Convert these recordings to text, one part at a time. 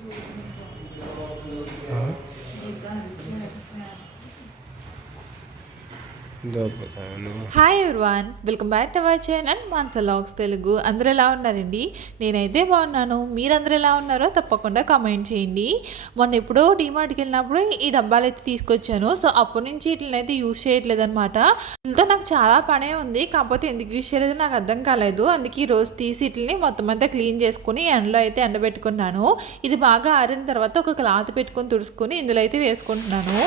हाँ दो बताया hi everyone, welcome back to our channel Mansa vlogs Telugu. అందరూ ఎలా ఉన్నారండి? నేనైతే బాగున్నాను. మీరందరూ ఎలా ఉన్నారో తప్పకుండా కామెంట్ చేయండి. మొన్న ఎప్పుడో డీమార్ట్కి వెళ్ళినప్పుడు ఈ డబ్బాలు అయితే తీసుకొచ్చాను. సో అప్పటి నుంచి వీటిని అయితే యూజ్ చేయట్లేదు అనమాట. వీటితో నాకు చాలా పనే ఉంది, కాకపోతే ఎందుకు యూజ్ చేయలేదు నాకు అర్థం కాలేదు. అందుకే ఈ రోజు తీసి వీటిని మొత్తం అంతా క్లీన్ చేసుకుని ఎండలో అయితే ఎండబెట్టుకున్నాను. ఇది బాగా ఆరిన తర్వాత ఒక క్లాత్ పెట్టుకొని తుడుచుకొని ఇందులో అయితే వేసుకుంటున్నాను.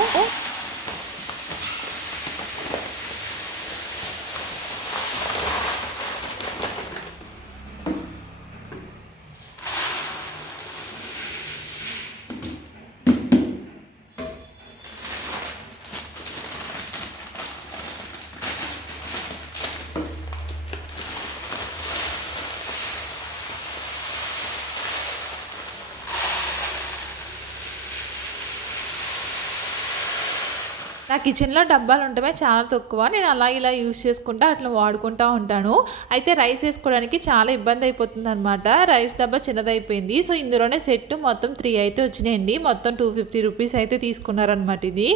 నా కిచెన్లో డబ్బాలు ఉండటమే చాలా తక్కువ. నేను అలా ఇలా యూజ్ చేసుకుంటా అట్లా వాడుకుంటూ ఉంటాను. అయితే రైస్ వేసుకోవడానికి చాలా ఇబ్బంది అయిపోతుంది అనమాట. రైస్ డబ్బా చిన్నదైపోయింది. సో ఇందులోనే సెట్ మొత్తం 3 అయితే వచ్చినాయండి. మొత్తం 250 రూపీస్ అయితే తీసుకున్నారనమాట ఇది.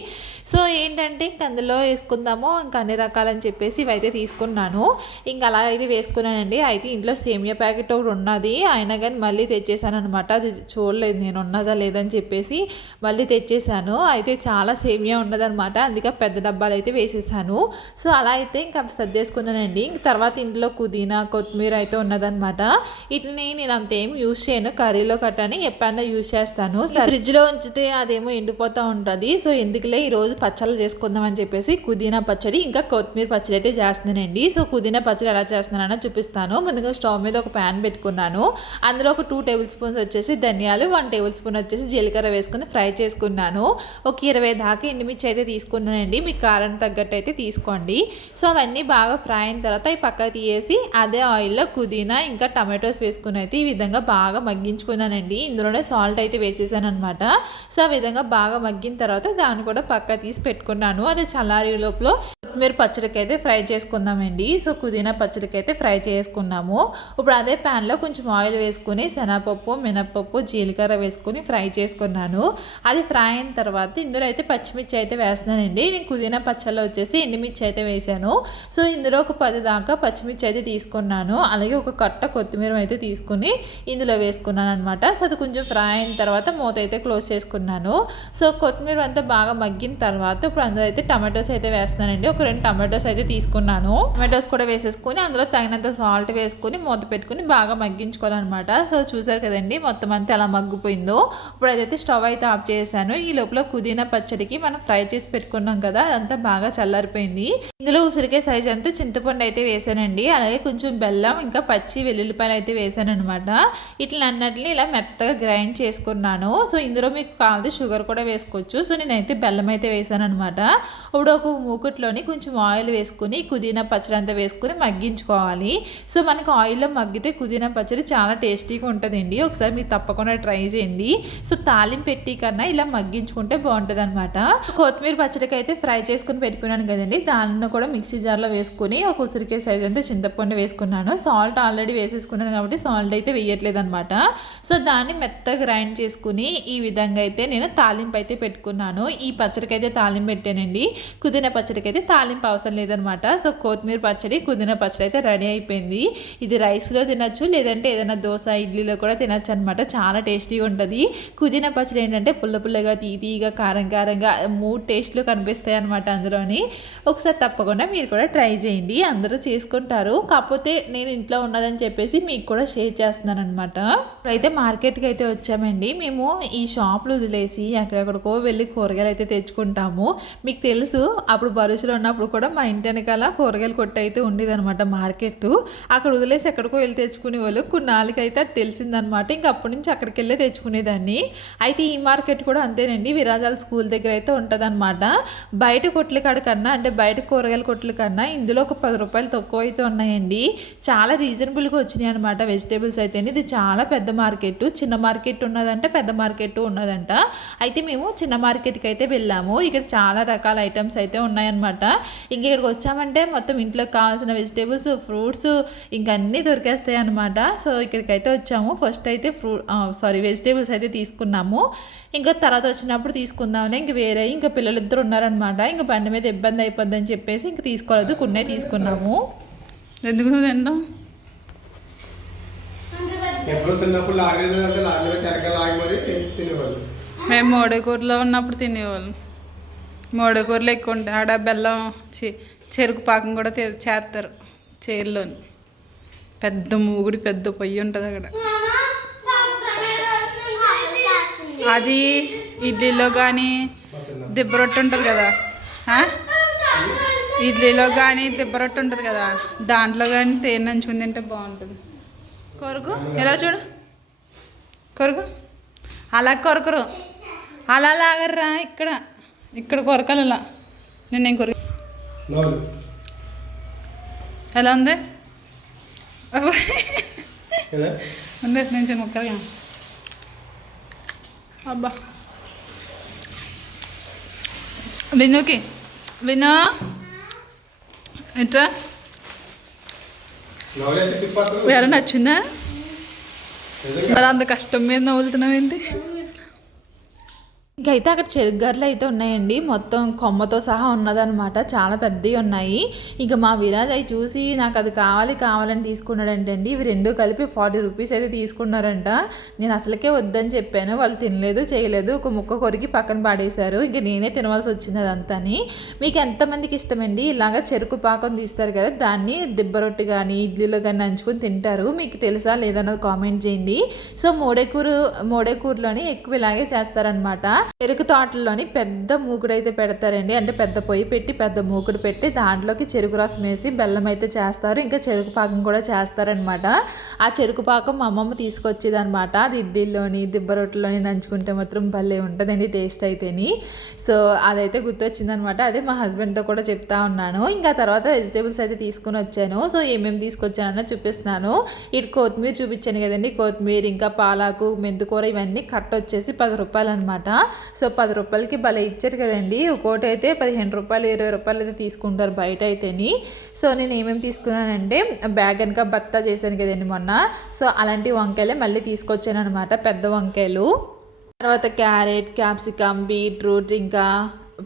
సో ఏంటంటే ఇంక అందులో వేసుకుందాము ఇంకా అన్ని రకాలని చెప్పేసి ఇవైతే తీసుకున్నాను. ఇంక అలా అయితే వేసుకున్నానండి. అయితే ఇంట్లో సేమియా ప్యాకెట్ ఒకటి ఉన్నది, అయినా కానీ మళ్ళీ తెచ్చేసాను అనమాట. అది చూడలేదు నేను ఉన్నదా లేదని చెప్పేసి మళ్ళీ తెచ్చేసాను. అయితే చాలా సేమియా ఉన్నదనమాట, అందుకే పెద్ద డబ్బాలు అయితే వేసేసాను. సో అలా అయితే ఇంకా సర్దేసుకున్నానండి. ఇంక తర్వాత ఇంట్లో పుదీనా కొత్తిమీర అయితే ఉన్నదనమాట. వీటిని నేను అంతేం యూజ్ చేయను, కర్రీలో కట్టని ఎప్పుడన్నా యూజ్ చేస్తాను. ఫ్రిడ్జ్లో ఉంచితే అదేమో ఎండిపోతూ ఉంటుంది. సో ఎందుకులే ఈరోజు పచ్చళ్ళు చేసుకుందామని చెప్పేసి పుదీనా పచ్చడి ఇంకా కొత్తిమీర పచ్చడి అయితే చేస్తున్నానండి. సో పుదీనా పచ్చడి ఎలా చేస్తున్నానో చూపిస్తాను. ముందుగా స్టవ్ మీద ఒక ప్యాన్ పెట్టుకున్నాను. అందులో ఒక 2 టేబుల్ స్పూన్స్ వచ్చేసి ధనియాలు, 1 టేబుల్ స్పూన్ వచ్చేసి జీలకర్ర వేసుకుని ఫ్రై చేసుకున్నాను. ఒక 20 దాకా ఎండుమిర్చి అయితే తీసుకున్నానండి. మీకు కారం తగ్గట్టు అయితే తీసుకోండి. సో అవన్నీ బాగా ఫ్రై అయిన తర్వాత ఈ పక్కకు తీసేసి అదే ఆయిల్లో పుదీనా ఇంకా టమాటోస్ వేసుకుని అయితే ఈ విధంగా బాగా మగ్గించుకున్నానండి. ఇందులోనే సాల్ట్ అయితే వేసేసాను అనమాట. సో ఆ విధంగా బాగా మగ్గిన తర్వాత దాన్ని కూడా పక్క తీసి పెట్టుకున్నాను. అది చల్లారి లోపల కొత్తిమీర పచ్చడికి అయితే ఫ్రై చేసుకుందామండి. సో పుదీనా పచ్చడికి అయితే ఫ్రై చేసుకున్నాము. ఇప్పుడు అదే ప్యాన్లో కొంచెం ఆయిల్ వేసుకుని శనగపప్పు, మినప్పప్పు, జీలకర్ర వేసుకుని ఫ్రై చేసుకున్నాను. అది ఫ్రై అయిన తర్వాత ఇందులో అయితే పచ్చిమిర్చి అయితే వేస్తున్నానండి. నేను పుదీనా పచ్చడిలో వచ్చేసి ఎండుమిర్చి అయితే వేసాను. సో ఇందులో ఒక 10 దాకా పచ్చిమిర్చి అయితే తీసుకున్నాను. అలాగే ఒక కట్ట కొత్తిమీర అయితే తీసుకుని ఇందులో వేసుకున్నాను అనమాట. సో అది కొంచెం ఫ్రై అయిన తర్వాత మూత అయితే క్లోజ్ చేసుకున్నాను. సో కొత్తిమీర అంతా బాగా మగ్గిన తర్వాత ఇప్పుడు అందులో అయితే టమాటోస్ అయితే వేస్తున్నానండి. ఒక 2 టమాటోస్ అయితే తీసుకున్నాను. టమాటోస్ కూడా వేసేసుకుని అందులో తగినంత సాల్ట్ వేసుకుని మూత పెట్టుకుని బాగా మగ్గించుకోవాలన్నమాట. సో చూసారు కదండి మొత్తం అంతా ఎలా మగ్గిపోయిందో. ఇప్పుడు అదైతే స్టవ్ అయితే ఆఫ్ చేశాను. ఈ లోపల పుదీనా పచ్చడికి మనం ఫ్రై చేసి పెట్టుకున్నాం కదా, అదంతా బాగా చల్లారిపోయింది. ఇందులో ఉసిరికాయ సైజ్ అంతా చింతపండు అయితే వేసానండి. అలాగే కొంచెం బెల్లం ఇంకా పచ్చి వెల్లుల్లిపాయలు అయితే వేసాను అనమాట. ఇట్లా అన్నట్లు ఇలా మెత్తగా గ్రైండ్ చేసుకున్నాను. సో ఇందులో మీకు కావాలంటే షుగర్ కూడా వేసుకోవచ్చు. సో నేనైతే బెల్లం అయితే వేసాను అనమాట. ఇప్పుడు ఒక మూకుట్లోని కొంచెం ఆయిల్ వేసుకుని పుదీనా పచ్చడి అంతా వేసుకుని మగ్గించుకోవాలి. సో మనకి ఆయిల్లో మగ్గితే పుదీనా పచ్చడి చాలా టేస్టీగా ఉంటుందండి. ఒకసారి మీరు తప్పకుండా ట్రై చేయండి. సో తాలింపు పెట్టి కన్నా ఇలా మగ్గించుకుంటే బాగుంటుంది అనమాట. కొత్తిమీర పచ్చడికి అయితే ఫ్రై చేసుకుని పెట్టుకున్నాను కదండి, దాన్ని కూడా మిక్సీ జార్లో వేసుకుని ఒక ఉసిరికాయ సైజ్ అంతా చింతపండు వేసుకున్నాను. సాల్ట్ ఆల్రెడీ వేసేసుకున్నాను కాబట్టి సాల్ట్ అయితే వేయట్లేదు అనమాట. సో దాన్ని మెత్తగా గ్రైండ్ చేసుకుని ఈ విధంగా అయితే నేను తాలింపు అయితే పెట్టుకున్నాను. ఈ పచ్చడికి అయితే తాలింపు పెట్టానండి. పుదీనా పచ్చడికి అయితే తాలింపు అవసరం లేదనమాట. సో కొత్తిమీర పచ్చడి పుదీనా పచ్చడి అయితే రెడీ అయిపోయింది. ఇది రైస్లో తినచ్చు, లేదంటే ఏదైనా దోశ ఇడ్లీలో కూడా తినచ్చు అనమాట. చాలా టేస్టీగా ఉంటుంది. పుదీనా పచ్చడి ఏంటంటే పుల్ల పుల్లగా, తీయగా, కారం కారంగా 3 టేస్ట్లు కనిపిస్తాయి అనమాట అందులోని. ఒకసారి తప్పకుండా మీరు కూడా ట్రై చేయండి. అందరూ చేసుకుంటారు, కాకపోతే నేను ఇంట్లో ఉన్నదని చెప్పేసి మీకు కూడా షేర్ చేస్తున్నాను అనమాట. ఇప్పుడైతే మార్కెట్కి అయితే వచ్చామండి. మేము ఈ షాప్లు వదిలేసి ఎక్కడెక్కడికో వెళ్ళి కూరగాయలు అయితే తెచ్చుకుంటాము. మీకు తెలుసు అప్పుడు భరోసాలో ఉన్నప్పుడు కూడా మా ఇంటి వెనకాల కూరగాయల కొట్టు అయితే ఉండేది అనమాట మార్కెట్. అక్కడ వదిలేసి ఎక్కడికో వెళ్ళి తెచ్చుకునే వాళ్ళు. కొన్నాళ్ళకి అయితే అది తెలిసిందనమాట. ఇంక అప్పటి నుంచి అక్కడికి వెళ్ళి తెచ్చుకునేదాన్ని. అయితే ఈ మార్కెట్ కూడా అంతేనండి, విరాజాల స్కూల్ దగ్గర అయితే ఉంటుంది అనమాట. బయట కొట్ల కాడ కన్నా అంటే బయట కూరగాయల కొట్ల కన్నా ఇందులో ఒక 10 రూపాయలు తక్కువ అయితే ఉన్నాయండి. చాలా రీజనబుల్గా వచ్చినాయి అనమాట వెజిటేబుల్స్ అయితే. ఇది చాలా పెద్ద మార్కెట్. చిన్న మార్కెట్ ఉన్నదంట, పెద్ద మార్కెట్ ఉన్నదంట. అయితే మేము చిన్న మార్కెట్కి అయితే వెళ్ళాము. ఇక్కడ చాలా రకాల ఐటమ్స్ అయితే ఉన్నాయన్నమాట. ఇంక ఇక్కడికి వచ్చామంటే మొత్తం ఇంట్లోకి కావాల్సిన వెజిటేబుల్స్, ఫ్రూట్స్ ఇంకా అన్నీ దొరికేస్తాయి అనమాట. సో ఇక్కడికైతే వచ్చాము. ఫస్ట్ అయితే వెజిటేబుల్స్ అయితే తీసుకున్నాము. ఇంకా తర్వాత వచ్చినప్పుడు తీసుకుందామని ఇంక వేరే ఇంకా పిల్లలిద్దరు ఉన్నారనమాట. ఇంకా బండి మీద ఇబ్బంది అయిపోద్దని చెప్పేసి ఇంక తీసుకోలేదు, కొన్నే తీసుకున్నాము. ఎందుకు నువ్వు తింటాం? ఎప్పుడు చిన్నప్పుడు లాగేది లాగి మరి తినేవాళ్ళు. మేము మోడేకూరలో ఉన్నప్పుడు తినేవాళ్ళం. మోడేకూరలో ఎక్కువ ఉంటాయి. ఆడ బెల్లం చెరుకు పాకం కూడా చేస్తారు చీరలోని. పెద్ద మూగుడి పెద్ద పొయ్యి ఉంటుంది అక్కడ. అది ఇడ్లీలో కానీ దిబ్బ రొట్టె ఉంటుంది కదా, ఇడ్లీలో కానీ దిబ్బ రొట్టె ఉంటుంది కదా, దాంట్లో కానీ తేనె నంచుకుని తింటే బాగుంటుంది. కొరకు ఎలా చూడు, కొరకు అలా కొరకరు, అలా లాగర్రా. ఇక్కడ కొరకాలి అలా. నేను కొరకు ఎలా ఉంది ఉంది నేను చిన్న ముక్కలుగా. అబ్బా వినుకి వినా ఎట్రా వేరే నచ్చిందా? మరి అంత కష్టం మీద నవ్వులుతున్నావు ఏంటి? ఇంకైతే అక్కడ చెరుగర్లు అయితే ఉన్నాయండి, మొత్తం కొమ్మతో సహా ఉన్నదనమాట. చాలా పెద్దవి ఉన్నాయి. ఇంకా మా విరాజ్ అవి చూసి నాకు అది కావాలని తీసుకున్నాడంటండి. ఇవి రెండు కలిపి 40 రూపీస్ అయితే తీసుకున్నారంట. నేను అసలుకే వద్దని చెప్పాను, వాళ్ళు తినలేదు చేయలేదు, ఒక ముక్క కొరికి పక్కన పాడేశారు. ఇంక నేనే తినవలసి వచ్చింది అదంతాని. మీకు ఎంతమందికి ఇష్టమండి ఇలాగ చెరుకు పాకం తీస్తారు కదా, దాన్ని దిబ్బ రొట్టె కానీ ఇడ్లీలో కానీ నంచుకొని తింటారు. మీకు తెలుసా లేదన్నది కామెంట్ చేయండి. సో మోడేకూరులోని ఎక్కువ ఇలాగే చేస్తారనమాట. చెరుకు తోటల్లోని పెద్ద మూకుడు అయితే పెడతారండి, అంటే పెద్ద పొయ్యి పెట్టి పెద్ద మూకుడు పెట్టి దాంట్లోకి చెరుకు రసం వేసి బెల్లం అయితే చేస్తారు, ఇంకా చెరుకు పాకం కూడా చేస్తారనమాట. ఆ చెరుకు పాకం మా అమ్మమ్మ తీసుకొచ్చేది అనమాట. అది ఇడ్లీలోని దిబ్బ రొట్టెలోని నంచుకుంటే మాత్రం భలే ఉంటుందండి టేస్ట్ అయితేని. సో అదైతే గుర్తొచ్చిందనమాట. అదే మా హస్బెండ్తో కూడా చెప్తా ఉన్నాను. ఇంకా తర్వాత వెజిటేబుల్స్ అయితే తీసుకుని వచ్చాను. సో ఏమేమి తీసుకొచ్చానో చూపిస్తున్నాను. ఇటు కొత్తిమీర చూపించాను కదండి, కొత్తిమీర ఇంకా పాలాకు, మెంతుకూర ఇవన్నీ కట్ట వచ్చేసి 10 రూపాయలు అనమాట. సో 10 రూపాయలకి భలే ఇచ్చారు కదండి. ఒక్కోటి అయితే 15 రూపాయలు 20 రూపాయలు అయితే తీసుకుంటారు బయట అయితేని. సో నేను ఏమేమి తీసుకున్నానంటే బ్యాగ్ కనుక బత్తా చేశాను కదండి మొన్న, సో అలాంటి వంకాయలే మళ్ళీ తీసుకొచ్చాను అనమాట, పెద్ద వంకాయలు. తర్వాత క్యారెట్, క్యాప్సికమ్, బీట్రూట్, ఇంకా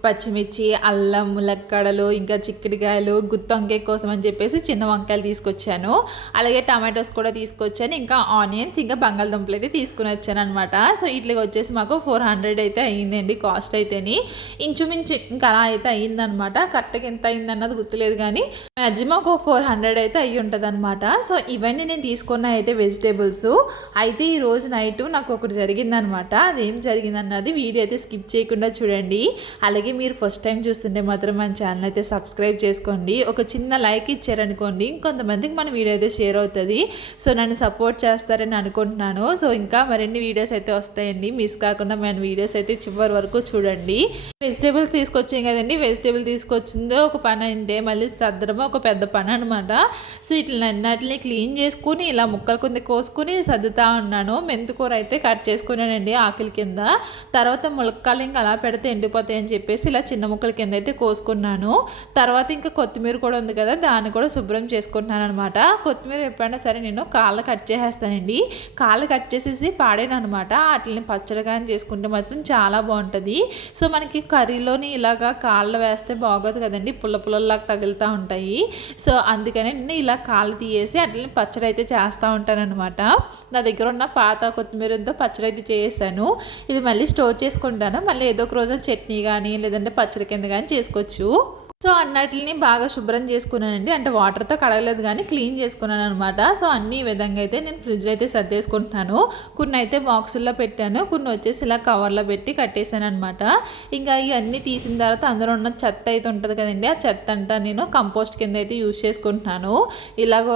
పచ్చిమిర్చి, అల్లం, ములక్కాడలు, ఇంకా చిక్కుడుకాయలు, గుత్తి వంకాయ కోసం అని చెప్పేసి చిన్న వంకాయలు తీసుకొచ్చాను. అలాగే టమాటోస్ కూడా తీసుకొచ్చాను, ఇంకా ఆనియన్స్, ఇంకా బంగాళదుంపలు అయితే తీసుకుని వచ్చాను అనమాట. సో ఇట్లా వచ్చేసి మాకు 400 అయితే అయ్యిందండి కాస్ట్ అయితేని. ఇంచుమించు ఇంకా అలా అయితే అయ్యిందనమాట. కరెక్ట్గా ఎంత అయిందన్నది గుర్తులేదు కానీ మ్యాక్సిమం ఒక 400 అయితే అయ్యి ఉంటుంది అనమాట. సో ఇవన్నీ నేను తీసుకున్న అయితే వెజిటేబుల్స్. అయితే ఈరోజు నైట్ నాకు ఒకటి జరిగిందనమాట. అదేం జరిగిందన్నది వీడియో అయితే స్కిప్ చేయకుండా చూడండి. అలాగే మీరు ఫస్ట్ టైం చూస్తుంటే మాత్రం మన ఛానల్ అయితే సబ్స్క్రైబ్ చేసుకోండి. ఒక చిన్న లైక్ ఇచ్చారనుకోండి ఇంకొంతమందికి మన వీడియో అయితే షేర్ అవుతుంది. సో నన్ను సపోర్ట్ చేస్తారని అనుకుంటున్నాను. సో ఇంకా మరిన్ని వీడియోస్ అయితే వస్తాయండి, మిస్ కాకుండా మన వీడియోస్ అయితే చివరి వరకు చూడండి. వెజిటేబుల్స్ తీసుకొచ్చాం కదండి, వెజిటేబుల్ తీసుకొచ్చిందో ఒక పని అంటే మళ్ళీ సర్దడమో ఒక పెద్ద పని అనమాట. సో ఇట్లా అన్నిటిని క్లీన్ చేసుకుని ఇలా ముక్కలు కింద కోసుకుని సర్దుతా ఉన్నాను. మెంతుకూర అయితే కట్ చేసుకున్నానండి ఆకుల కింద. తర్వాత ములక్కాయలు ఇంకా అలా పెడితే ఎండిపోతాయని చెప్పేసి ఇలా చిన్న ముక్కల కింద అయితే కోసుకున్నాను. తర్వాత ఇంకా కొత్తిమీర కూడా ఉంది కదా, దాన్ని కూడా శుభ్రం చేసుకుంటున్నాను అనమాట. కొత్తిమీర ఎప్పుడైనా సరే నేను కాళ్ళు కట్ చేసేస్తానండి. కాళ్ళు కట్ చేసేసి పాడాను అనమాట. వాటిని పచ్చడిగా చేసుకుంటే మాత్రం చాలా బాగుంటుంది. సో మనకి కర్రీలోని ఇలాగా కాళ్ళు వేస్తే బాగోదు కదండి, పుల్లలాగా తగులుతూ ఉంటాయి. సో అందుకని నేను ఇలా కాళ్ళు తీసేసి వాటిని పచ్చడి అయితే చేస్తూ ఉంటాను అనమాట. నా దగ్గర ఉన్న పాత కొత్తిమీరతో పచ్చడి అయితే చేసాను. ఇది మళ్ళీ స్టోర్ చేసుకుంటాను, మళ్ళీ ఏదో ఒక రోజు చట్నీ కానీ లేదంటే పచ్చడి కింద కానీ చేసుకోవచ్చు. సో అన్నిటిని బాగా శుభ్రం చేసుకున్నానండి, అంటే వాటర్తో కడగలేదు కానీ క్లీన్ చేసుకున్నాను అనమాట. సో అన్ని ఈ విధంగా అయితే నేను ఫ్రిడ్జ్లో అయితే సర్దేసుకుంటున్నాను. కొన్ని అయితే బాక్సుల్లో పెట్టాను, కొన్ని వచ్చేసి ఇలా కవర్లో పెట్టి కట్టేశాను అనమాట. ఇంకా ఇవన్నీ తీసిన తర్వాత అందులో ఉన్న చెత్త అయితే ఉంటుంది కదండి, ఆ చెత్త అంతా నేను కంపోస్ట్ కింద అయితే యూజ్ చేసుకుంటున్నాను. ఇలాగ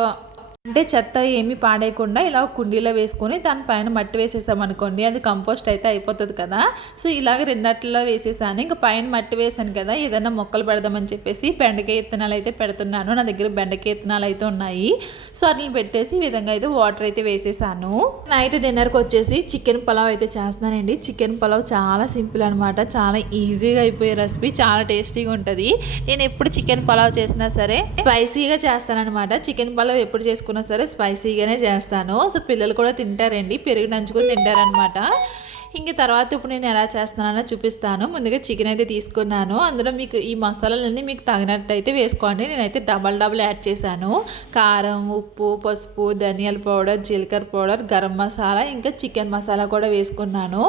అంటే చెత్త ఏమి పాడేయకుండా ఇలా కుండీలో వేసుకొని దానిపైన మట్టి వేసేసామనుకోండి అది కంపోస్ట్ అయితే అయిపోతుంది కదా. సో ఇలాగ రెండట్లో వేసేసాను. ఇంకా పైన మట్టి వేసాను కదా, ఏదైనా మొక్కలు పెడదామని చెప్పేసి బెండకాయ విత్తనాలు అయితే పెడుతున్నాను. నా దగ్గర బెండకాయ విత్తనాలు అయితే ఉన్నాయి. సో అట్లా పెట్టేసి ఈ విధంగా అయితే వాటర్ అయితే వేసేసాను. నైట్ డిన్నర్కి వచ్చేసి చికెన్ పలావ్ అయితే చేస్తున్నానండి. చికెన్ పలావ్ చాలా సింపుల్ అనమాట, చాలా ఈజీగా అయిపోయే రెసిపీ, చాలా టేస్టీగా ఉంటుంది. నేను ఎప్పుడు చికెన్ పలావ్ చేసినా సరే స్పైసీగా చేస్తానన్నమాట. చికెన్ పలావ్ ఎప్పుడు చేసుకున్నా సరే స్పైసీగానే చేస్తాను. సో పిల్లలు కూడా తింటారండి, పెరుగు నంచుకొని తింటారనమాట. ఇంక తర్వాత ఇప్పుడు నేను ఎలా చేస్తున్నానో చూపిస్తాను. ముందుగా చికెన్ అయితే తీసుకున్నాను. అందులో మీకు ఈ మసాలాలన్నీ మీకు తగినట్టు అయితే వేసుకోండి. నేనైతే డబల్ యాడ్ చేశాను. కారం, ఉప్పు, పసుపు, ధనియాల పౌడర్, జీలకర్ర పౌడర్, గరం మసాలా, ఇంకా చికెన్ మసాలా కూడా వేసుకున్నాను.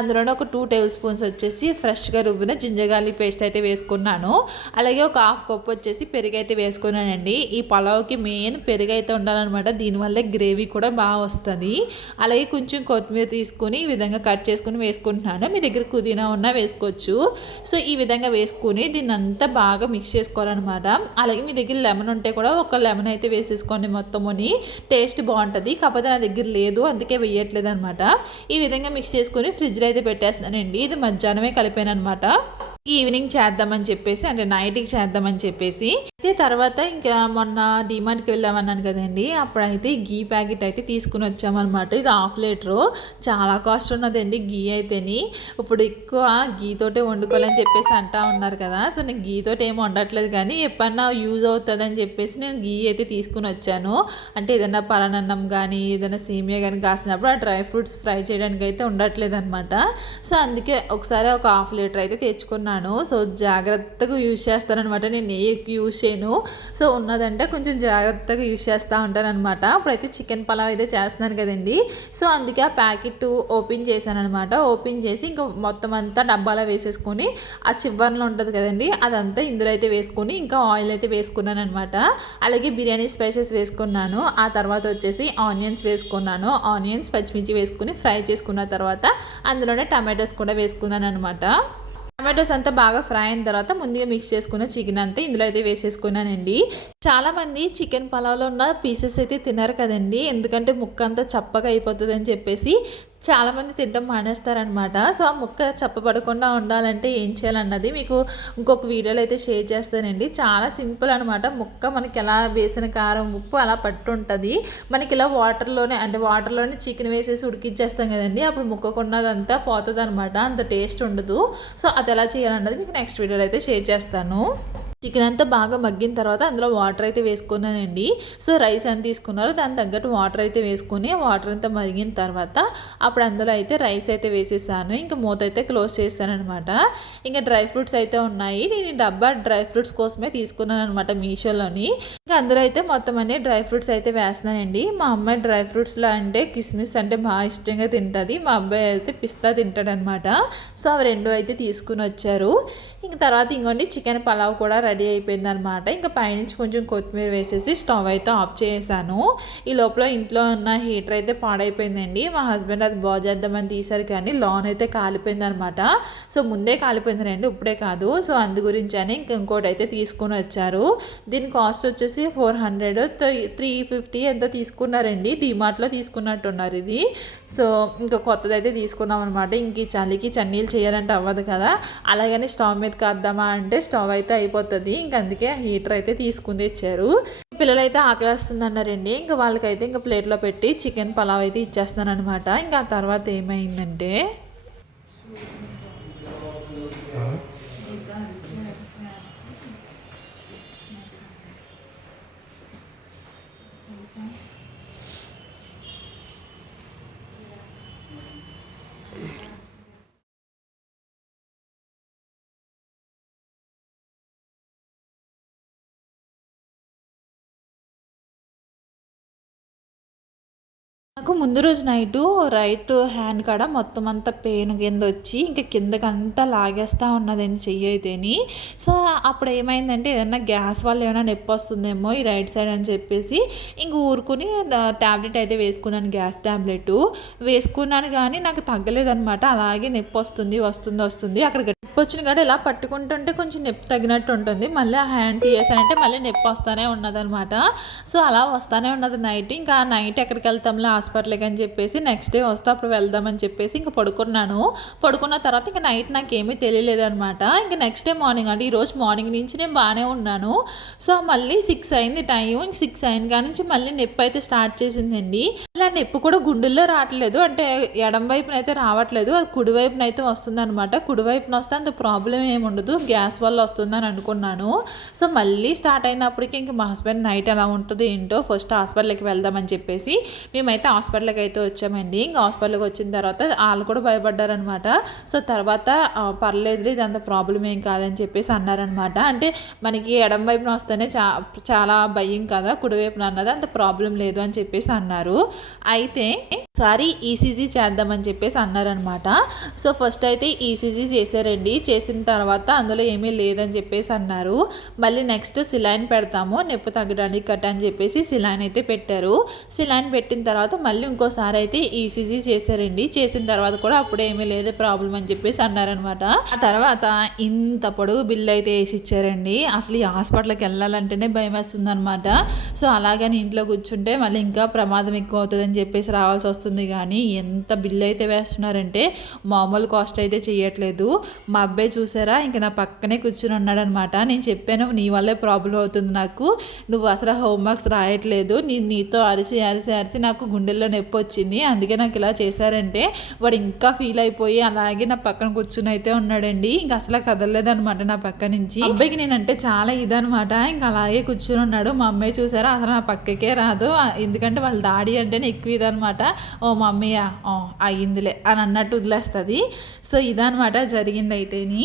అందులోనే ఒక 2 టేబుల్ స్పూన్స్ వచ్చేసి ఫ్రెష్గా రుబ్బిన జింజర్ గార్లిక్ పేస్ట్ అయితే వేసుకున్నాను. అలాగే ఒక 1/2 కప్పు వచ్చేసి పెరుగు అయితే వేసుకున్నానండి. ఈ పలావ్కి మెయిన్ పెరుగు అయితే ఉండాలన్నమాట, దీనివల్ల గ్రేవీ కూడా బాగా వస్తుంది. అలాగే కొంచెం కొత్తిమీర తీసుకుని ఈ విధంగా కట్ చేసుకుని వేసుకుంటున్నాను. మీ దగ్గర పుదీనా ఉన్నా వేసుకోవచ్చు. సో ఈ విధంగా వేసుకుని దీన్ని అంతా బాగా మిక్స్ చేసుకోవాలన్నమాట. అలాగే మీ దగ్గర లెమన్ ఉంటే కూడా ఒక లెమన్ అయితే వేసేసుకోండి మొత్తముని, టేస్ట్ బాగుంటుంది. కాకపోతే నా దగ్గర లేదు, అందుకే వేయట్లేదు అనమాట. ఈ విధంగా మిక్స్ చేసుకుని ఫ్రిడ్జ్లో అయితే పెట్టేస్తున్నానండి. ఇది మధ్యాహ్నమే కలిపాను అనమాట. ఈవినింగ్ చేద్దామని చెప్పేసి, అంటే నైట్కి చేద్దామని చెప్పేసి. అయితే తర్వాత ఇంకా మొన్న డిమార్ట్కి వెళ్ళామన్నాను కదండి, అప్పుడైతే గీ ప్యాకెట్ అయితే తీసుకుని వచ్చామన్నమాట. ఇది 1/2 లీటరు, చాలా కాస్ట్ ఉన్నదండి గీ అయితేని. ఇప్పుడు ఎక్కువ గీతోటే వండుకోవాలని చెప్పేసి అంటా ఉన్నారు కదా. సో నేను గీతోటి ఏమి వండట్లేదు, కానీ ఎప్పుడన్నా యూజ్ అవుతుందని చెప్పేసి నేను గీ అయితే తీసుకుని వచ్చాను. అంటే ఏదైనా పరనన్నం కానీ ఏదైనా సేమియా కానీ కాసినప్పుడు ఆ డ్రై ఫ్రూట్స్ ఫ్రై చేయడానికి అయితే ఉండట్లేదు అనమాట. సో అందుకే ఒకసారి ఒక 1/2 లీటర్ అయితే తెచ్చుకున్నాను. సో జాగ్రత్తగా యూజ్ చేస్తానమాట, నేను ఏ యూజ్ చేయను. సో ఉన్నదంటే కొంచెం జాగ్రత్తగా యూజ్ చేస్తూ ఉంటాను అనమాట. ఇప్పుడైతే చికెన్ పలావ్ అయితే చేస్తున్నాను కదండి. సో అందుకే ఆ ప్యాకెట్ ఓపెన్ చేశాను అనమాట. ఓపెన్ చేసి ఇంకా మొత్తం అంతా డబ్బాలో వేసేసుకొని ఆ చివరిలో ఉంటుంది కదండి అదంతా ఇందులో అయితే వేసుకొని ఇంకా ఆయిల్ అయితే వేసుకున్నాను అనమాట. అలాగే బిర్యానీ స్పైసెస్ వేసుకున్నాను. ఆ తర్వాత వచ్చేసి ఆనియన్స్ వేసుకున్నాను. ఆనియన్స్, పచ్చిమిర్చి వేసుకుని ఫ్రై చేసుకున్న తర్వాత అందులోనే టమాటోస్ కూడా వేసుకున్నాను అనమాట. టమాటోస్ అంతా బాగా ఫ్రై అయిన తర్వాత ముందుగా మిక్స్ చేసుకున్న చికెన్ అంతా ఇందులో అయితే వేసేసుకున్నానండి. చాలామంది చికెన్ పలావ్లో ఉన్న పీసెస్ అయితే తినరు కదండి, ఎందుకంటే ముక్క అంతా చప్పగా అయిపోతుంది అని చెప్పేసి చాలామంది తినడం మానేస్తారనమాట. సో ఆ ముక్క చప్పబడకుండా ఉండాలంటే ఏం చేయాలన్నది మీకు ఇంకొక వీడియోలో అయితే షేర్ చేస్తానండి. చాలా సింపుల్ అనమాట. ముక్క మనకి ఎలా వేసిన కారం, ఉప్పు అలా పట్టుంటుంది. మనకి ఇలా వాటర్లోనే చికెన్ వేసేసి ఉడికిచ్చేస్తాం కదండి, అప్పుడు ముక్కకున్నదంతా పోతుంది అనమాట, అంత టేస్ట్ ఉండదు. సో అది ఎలా చేయాలన్నది మీకు నెక్స్ట్ వీడియోలో అయితే షేర్ చేస్తాను. చికెన్ అంతా బాగా మగ్గిన తర్వాత అందులో వాటర్ అయితే వేసుకున్నానండి. సో రైస్ ఎంత తీసుకున్నారో దాని తగ్గట్టు వాటర్ అయితే వేసుకుని వాటర్ అంతా మరిగిన తర్వాత అప్పుడు అందులో అయితే రైస్ అయితే వేసేసాను. ఇంకా మూత అయితే క్లోజ్ చేస్తాను అనమాట. ఇంకా డ్రై ఫ్రూట్స్ అయితే ఉన్నాయి. నేను ఈ డబ్బా డ్రై ఫ్రూట్స్ కోసమే తీసుకున్నాను అనమాట మీషోలోని. ఇంకా అందులో అయితే మొత్తం అన్ని డ్రై ఫ్రూట్స్ అయితే వేస్తున్నానండి. మా అమ్మాయి డ్రై ఫ్రూట్స్లో అంటే కిస్మిస్ అంటే బాగా ఇష్టంగా తింటుంది, మా అబ్బాయి అయితే పిస్తా తింటాడనమాట. సో అవి రెండు అయితే తీసుకుని వచ్చారు. ఇంక తర్వాత ఇంకోండి చికెన్ పలావ్ కూడా రెడీ అయిపోయింది అనమాట. ఇంకా పైనుంచి కొంచెం కొత్తిమీర వేసేసి స్టవ్ అయితే ఆఫ్ చేసాను. ఈ లోపల ఇంట్లో ఉన్న హీటర్ అయితే పాడైపోయిందండి. మా హస్బెండ్ అది బాగు చేద్దామని తీశారు, కానీ లోన్ అయితే కాలిపోయింది అనమాట. సో ముందే కాలిపోయింది రండి, ఇప్పుడే కాదు. సో అందు గురించి అని ఇంకోటి అయితే తీసుకుని వచ్చారు. దీని కాస్ట్ వచ్చేసి 400, 350 ఎంతో తీసుకున్నారండి. డిమార్ట్లో తీసుకున్నట్టున్నారు ఇది. సో ఇంకా కొత్తది అయితే తీసుకున్నాం అనమాట. ఇంక ఈ చలికి చన్నీళ్ళు చేయాలంటే అవ్వదు కదా, అలాగని స్టవ్ మీద కాద్దామా అంటే స్టవ్ అయితే అయిపోతుంది. ఇంక అందుకే హీటర్ అయితే తీసుకుని ఇచ్చారు. పిల్లలైతే ఆకలిస్తుంది అన్నారండి. ఇంకా వాళ్ళకైతే ఇంకా ప్లేట్లో పెట్టి చికెన్ పలావ్ అయితే ఇచ్చేస్తున్నాను అనమాట. ఇంకా ఆ తర్వాత ఏమైందంటే నాకు ముందు రోజు నైటు రైట్ హ్యాండ్ కాడ మొత్తం అంతా పెయిన్ కింద వచ్చి ఇంకా కిందకంతా లాగేస్తూ ఉన్నదండి చెయ్యి అయితేని. సో అప్పుడు ఏమైందంటే ఏదన్నా గ్యాస్ వల్ల ఏమైనా నొప్పి వస్తుందేమో ఈ రైట్ సైడ్ అని చెప్పేసి ఇంక ఊరుకుని ట్యాబ్లెట్ అయితే వేసుకున్నాను, గ్యాస్ ట్యాబ్లెట్ వేసుకున్నాను. కానీ నాకు తగ్గలేదనమాట. అలాగే నొప్పి వస్తుంది. అక్కడ నొప్పి వచ్చిన కాడ ఇలా పట్టుకుంటుంటే కొంచెం నొప్పి తగ్గినట్టు ఉంటుంది. మళ్ళీ ఆ హ్యాండ్ తీసేసానంటే మళ్ళీ నొప్పి వస్తూనే ఉన్నదనమాట. సో అలా వస్తూనే ఉన్నది నైట్. ఇంకా నైట్ ఎక్కడికి వెళ్తాంలే హాస్పిటల్కి అని చెప్పేసి నెక్స్ట్ డే వస్తే అప్పుడు వెళ్దామని చెప్పేసి ఇంకా పడుకున్న తర్వాత ఇంకా నైట్ నాకేమీ తెలియలేదు అనమాట. ఇంకా నెక్స్ట్ డే మార్నింగ్ అంటే ఈరోజు మార్నింగ్ నుంచి నేను బాగానే ఉన్నాను. సో మళ్ళీ 6 అయింది టైం. ఇంక 6 అయిన కాడ నుంచి మళ్ళీ నొప్పి అయితే స్టార్ట్ చేసిందండి. ఇలా నొప్పి కూడా గుండెల్లో రావట్లేదు, అంటే ఎడం వైపున అయితే రావట్లేదు, అది కుడి వైపున అయితే వస్తుంది అనమాట. కుడి వైపున వస్తే అంత ప్రాబ్లం ఏమి ఉండదు, గ్యాస్ వల్ల వస్తుందని అనుకున్నాను. సో మళ్ళీ స్టార్ట్ అయినప్పటికీ ఇంక మా హస్బెండ్ నైట్ ఎలా ఉంటుంది ఏంటో ఫస్ట్ హాస్పిటల్కి వెళ్దామని చెప్పేసి మేమైతే హాస్పిటల్కి అయితే వచ్చామండి. ఇంకా హాస్పిటల్కి వచ్చిన తర్వాత వాళ్ళు కూడా భయపడ్డారనమాట. సో తర్వాత పర్లేదు ఇదంతా ప్రాబ్లం ఏం కాదని చెప్పేసి అన్నారనమాట. అంటే మనకి ఎడం వైపున వస్తేనే చాలా భయం కదా, కుడివైపున అన్నది అంత ప్రాబ్లం లేదు అని చెప్పేసి అన్నారు. అయితే సారీ ఈసీజీ చేద్దామని చెప్పేసి అన్నారనమాట. సో ఫస్ట్ అయితే ఈసీజీ చేశారండి. చేసిన తర్వాత అందులో ఏమీ లేదని చెప్పేసి అన్నారు. మళ్ళీ నెక్స్ట్ సిలైన్ పెడతాము నొప్పి తగ్గడానికి కట్ట అని చెప్పేసి సిలైన్ అయితే పెట్టారు. సిలైన్ పెట్టిన తర్వాత మళ్ళీ ఇంకోసారి అయితే ఈసీజీ చేశారండి. చేసిన తర్వాత కూడా అప్పుడు ఏమీ లేదు ప్రాబ్లం అని చెప్పేసి అన్నారనమాట. ఆ తర్వాత ఇంత పొడుగు బిల్లు అయితే వేసి ఇచ్చారండి. అసలు ఈ హాస్పిటల్కి వెళ్ళాలంటేనే భయం వేస్తుంది అనమాట. సో అలాగని ఇంట్లో కూర్చుంటే మళ్ళీ ఇంకా ప్రమాదం ఎక్కువ అవుతుందని చెప్పేసి రావాల్సి వస్తుంది. కానీ ఎంత బిల్లు అయితే వేస్తున్నారంటే మామూలు కాస్ట్ అయితే చేయట్లేదు. మా అబ్బాయి చూసారా ఇంక నా పక్కనే కూర్చుని ఉన్నాడనమాట. నేను చెప్పాను నీ వల్లే ప్రాబ్లం అవుతుంది, నాకు నువ్వు అసలు హోంవర్క్స్ రాయట్లేదు, నీతో అరిసి నాకు గుండెల్లో నొప్పి వచ్చింది, అందుకే నాకు ఇలా చేశారంటే వాడు ఇంకా ఫీల్ అయిపోయి అలాగే నా పక్కన కూర్చుని అయితే ఉన్నాడండి. ఇంకా అసలు కదలలేదనమాట నా పక్క నుంచి. అబ్బాయికి నేనంటే చాలా ఇదనమాట. ఇంకా అలాగే కూర్చుని ఉన్నాడు. మా అమ్మాయి చూసారా అసలు నా పక్కకే రాదు, ఎందుకంటే వాళ్ళ డాడీ అంటేనే ఎక్కువ ఇదనమాట. ఓ మమ్మీయా అయ్యిందిలే అని అన్నట్టు వదిలేస్తుంది. సో ఇదనమాట జరిగింది అయితేని.